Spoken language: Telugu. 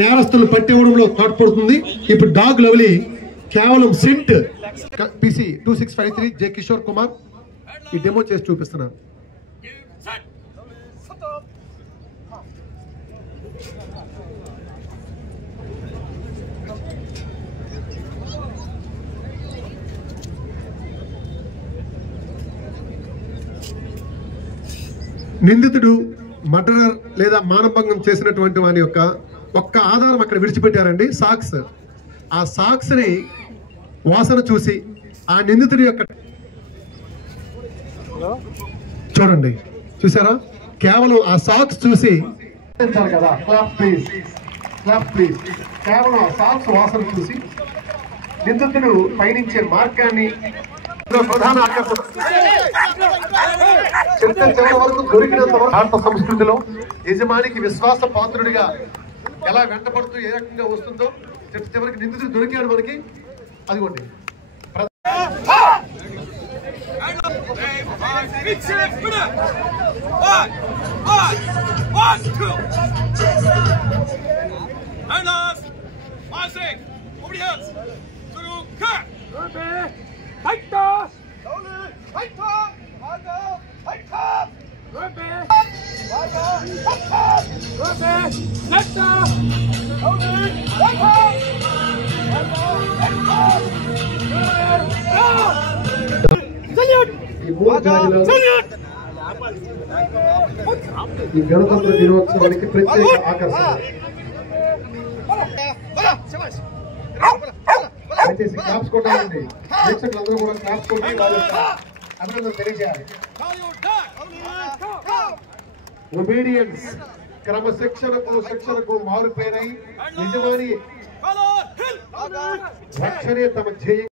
నేరస్తులు పట్టివ్వడంలో తోడ్పడుతుంది. ఇప్పుడు డాగ్ లవ్లీ కేవలం సెంట్ పిసి 2653 జె కిషోర్ కుమార్ ఈ డెమో చేసి చూపిస్తున్నారు. నిందితుడు మర్డరర్ లేదా మానభంగం చేసినటువంటి వాని యొక్క ఒక్క ఆధారం అక్కడ విడిచిపెట్టారండి, సాక్స్. ఆ సాక్స్ ని వాసన చూసి ఆ నిందితుడి యొక్క చూడండి, చూసారా, కేవలం ఆ సాక్స్ చూసి కదా, క్లాప్ ప్లీజ్, క్లాప్ ప్లీజ్. కేవలం ఆ సాక్స్ వాసన చూసి నిందితుడు పయనించే మార్గాన్ని ప్రధాన చరిత్ర చివరి వరకు దొరికినంత వరకు భారత సంస్కృతిలో యజమానికి విశ్వాస పాత్రుడిగా ఎలా వెంటబడుతూ ఏ రకంగా వస్తుందో చివరికి నిందితుడు దొరికాడు మనకి. అదిగోండి ఈ గణతంత్ర దినోత్సవానికి ప్రత్యేక ఆకర్షణ. దయచేసి క్లాప్స్ కొట్టాలండి, ప్రేక్షకులందరూ కూడా క్లాప్స్ కొట్టి వాళ్ళ అభినందనలు తెలియజేయాలి. ఒబీడియన్స్ శిక్షణకు మారుపేరై యజమాని రక్షణే తమ ధ్యేయం.